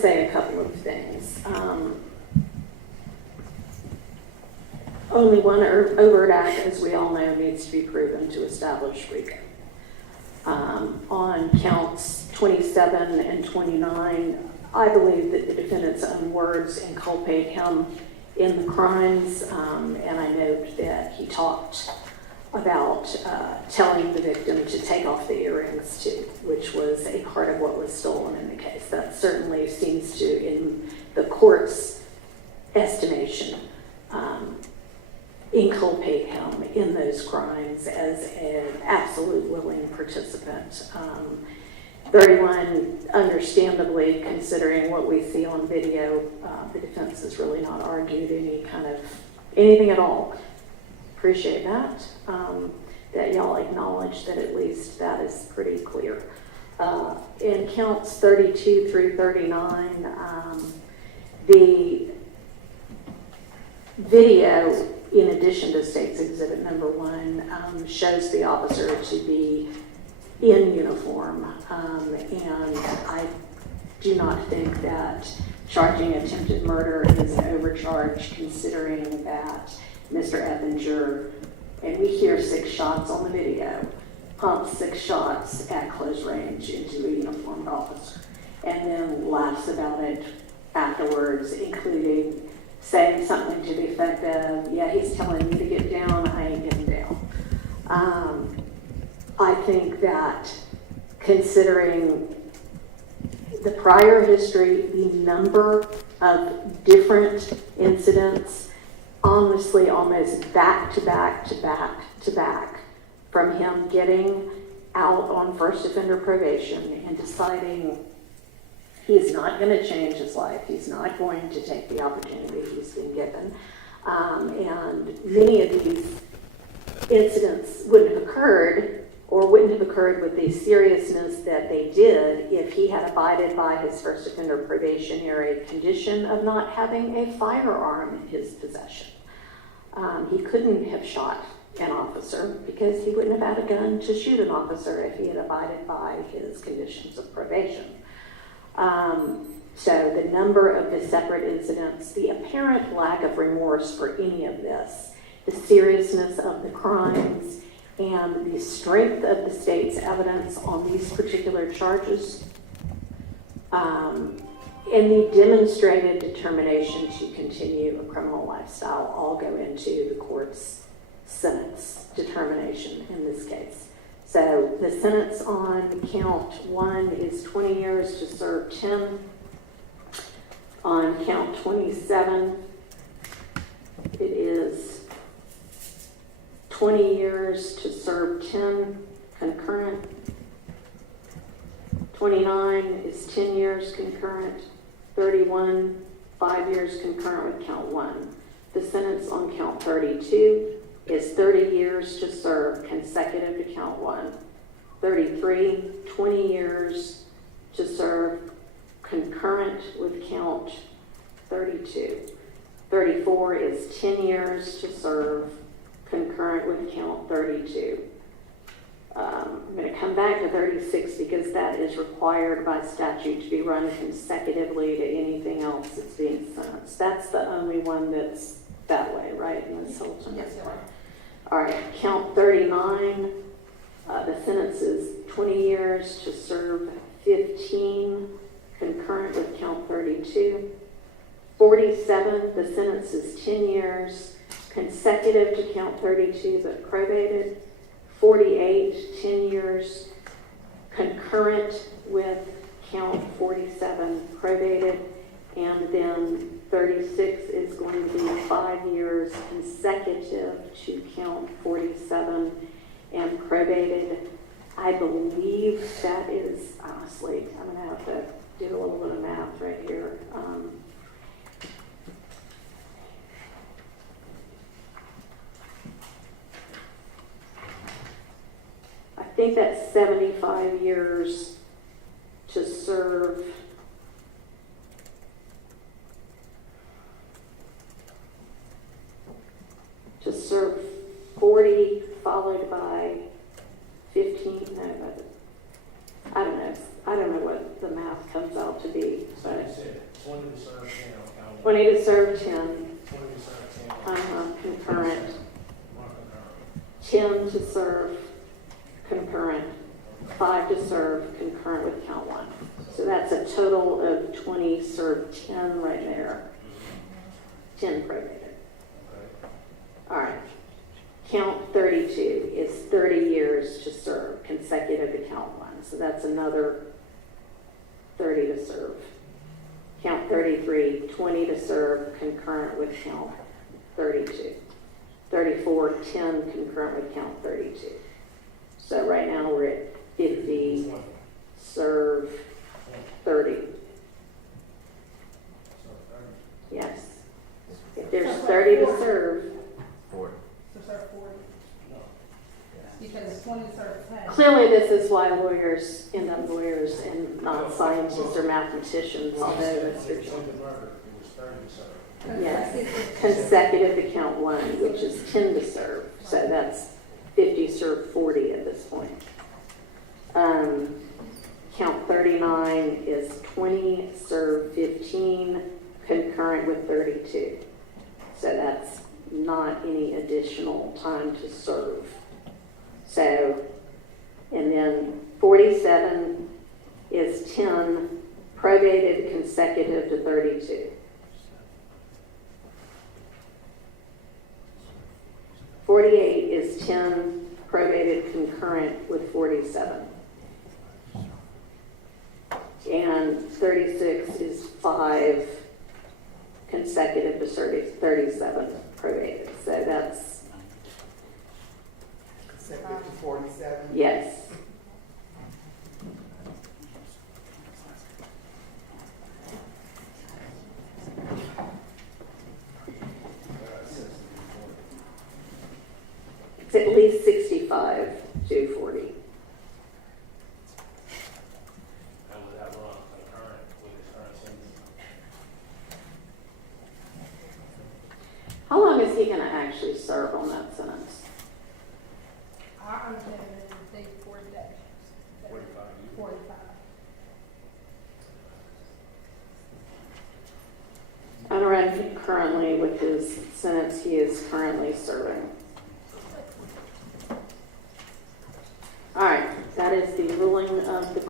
say a couple of things. Only one overt act, as we all know, needs to be proven to establish RICO. On counts 27 and 29, I believe that the defendant's own words inculpate him in the crimes, and I note that he talked about telling the victim to take off the earrings too, which was a part of what was stolen in the case. That certainly seems to, in the court's estimation, inculpate him in those crimes as an absolute willing participant. 31, understandably, considering what we see on video, the defense has really not argued anything at all. Appreciate that, that y'all acknowledge that at least that is pretty clear. In counts 32 through 39, the video, in addition to State's Exhibit number 1, shows the officer to be in uniform, and I do not think that charging attempted murder is an overcharge, considering that Mr. Eppinger, and we hear 6 shots on the video, pumps 6 shots at close range into a uniformed officer, and then laughs about it afterwards, including saying something to the effect of, yeah, he's telling me to get down, I ain't getting down. I think that considering the prior history, the number of different incidents, honestly almost back to back to back to back, from him getting out on first offender probation and deciding he's not going to change his life, he's not going to take the opportunity he's been given, and many of these incidents wouldn't have occurred, or wouldn't have occurred with the seriousness that they did, if he had abided by his first offender probationary condition of not having a firearm in his possession. He couldn't have shot an officer because he wouldn't have had a gun to shoot an officer if he had abided by his conditions of probation. So the number of the separate incidents, the apparent lack of remorse for any of this, the seriousness of the crimes, and the strength of the state's evidence on these particular charges, and the demonstrated determination to continue a criminal lifestyle all go into the court's sentence determination in this case. So the sentence on count 1 is 20 years to serve 10. On count 27, it is 20 years to serve 10 concurrent. 29 is 10 years concurrent. 31, 5 years concurrent with count 1. The sentence on count 32 is 30 years to serve consecutive to count 1. 33, 20 years to serve concurrent with count 32. 34 is 10 years to serve concurrent with count 32. I'm going to come back to 36 because that is required by statute to be run consecutively to anything else that's being sentenced. That's the only one that's that way, right, Ms. Hilton? Yes, ma'am. All right, count 39, the sentence is 20 years to serve 15, concurrent with count 32. 47, the sentence is 10 years, consecutive to count 32, but probated. 48, 10 years, concurrent with count 47, probated. And then 36 is going to be 5 years consecutive to count 47 and probated. I believe that is, honestly, I'm going to have to do a little bit of math right here. I think that's 75 years to serve. To serve 40, followed by 15. No, I don't know. I don't know what the math comes out to be. But 20 to serve 10 on count 1. 20 to serve 10, 20 to serve 10 on concurrent. one concurrent. 10 to serve concurrent, 5 to serve concurrent with count 1. So that's a total of 20 served 10 right there. 10 probated. Okay. All right. Count 32 is 30 years to serve consecutive to count 1. So that's another 30 to serve. Count 33, 20 to serve concurrent with count 32. 34, 10 concurrent with count 32. So right now we're at 50, serve 30. So 30. Yes. If there's 30 to serve, 40. To serve 40, No. because it's 20 to serve 10. clearly this is why lawyers end up lawyers and not scientists or mathematicians, although that's your job. Attempted murder, it was 30 to serve. Yes, consecutive to count 1, which is 10 to serve. So that's 50 serve 40 at this point. Count 39 is 20 serve 15 concurrent with 32. So that's not any additional time to serve. So, and then 47 is 10 probated consecutive to 32. 48 is 10 probated concurrent with 47. And 36 is 5 consecutive to 37 probated. So that's, Consecutive to 47. yes. It's at least 65 to 40. And was that run concurrent with his current sentence? How long is he going to actually serve on that sentence? I understand that they 40 days. 45 years. 45. I'm running currently with his sentence he is currently serving. All right, that is the ruling of the